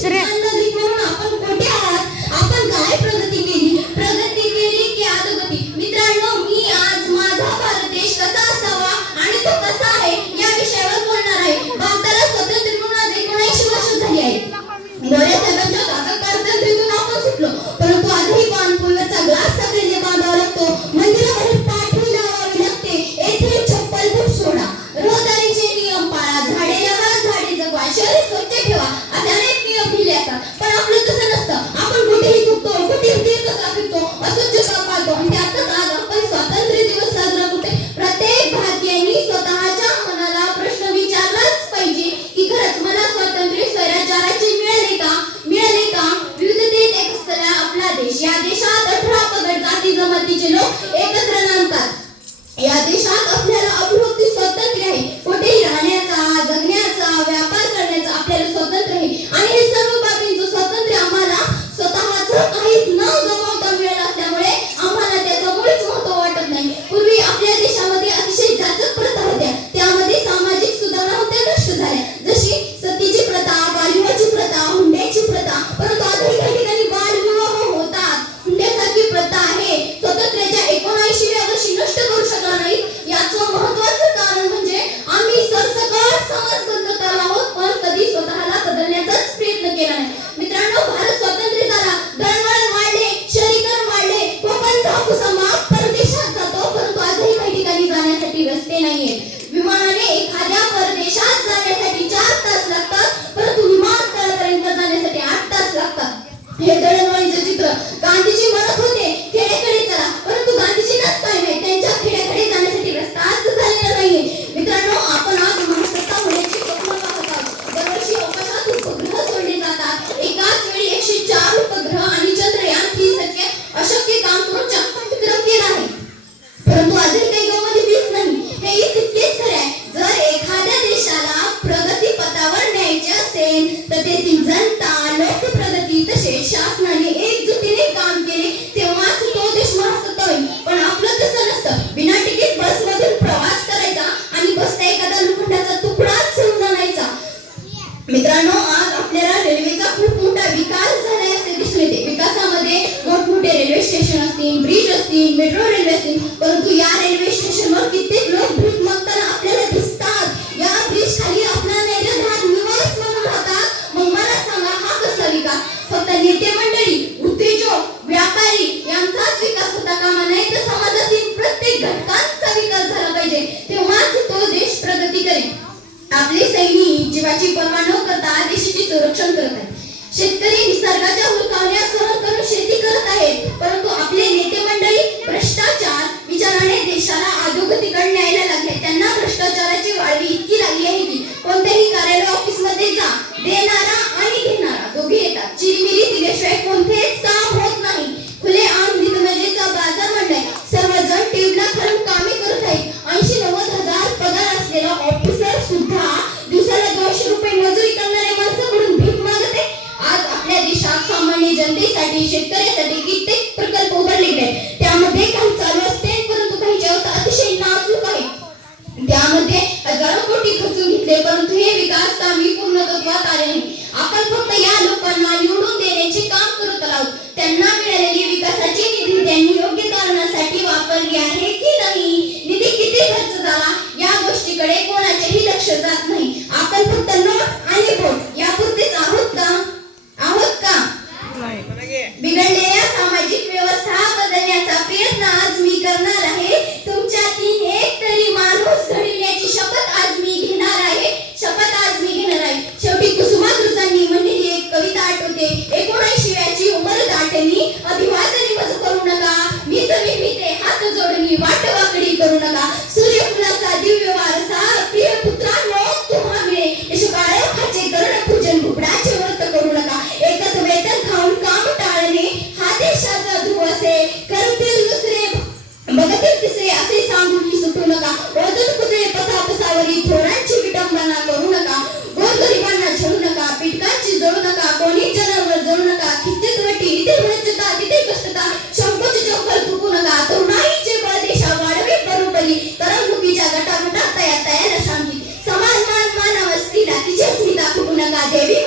दुसरे? आपण कुठे आहात. आपण काय प्रगती केली? प्रगती केली की अधोगती. मित्रांनो मी आज माझा भारत देश कसा आणि तो आहे या विषयावर बोलणार आहे. भारताला स्वतंत्र म्हणून आज एकोणऐंशी वर्ष झाली आहेत. गोऱ्या साहेबांच्या सुटलो. परंतु आजही पान फुलाचा ग्लास साखरेने बांधावा लागतो. मंदिरामध्ये पाठवी लावावी लागते. येथे चप्पल खूप सोडा. रहदारीचे नियम पाळा. झाडे लावा झाडे जगवा. शहर स्वच्छ ठेवा. मित्रांनो आज आपल्याला रेल्वेचा खूप मोठा विकास झाला असे दिसून येते. विकासामध्ये मोठमोठे रेल्वे स्टेशन असतील ब्रिज असतील मेट्रो रेल्वे असतील परंतु या रेल्वे स्टेशनवर कित्येक शेतकरी निसर्गाच्या हुलकावण्या सहन करून शेती करत आहेत. परंतु आपले नेते मंडळी भ्रष्टाचार विचाराने देशाला अधोगतीकडे न्यायला लागले. त्यांना भ्रष्टाचाराची वाळवी इतकी लागली आहे की कोणत्याही कार्यालय ऑफिसमध्ये जा देणारा आणि घेणारा दोघे येतात. चिरमिरी दिल्याशिवाय i'm Nana Devi.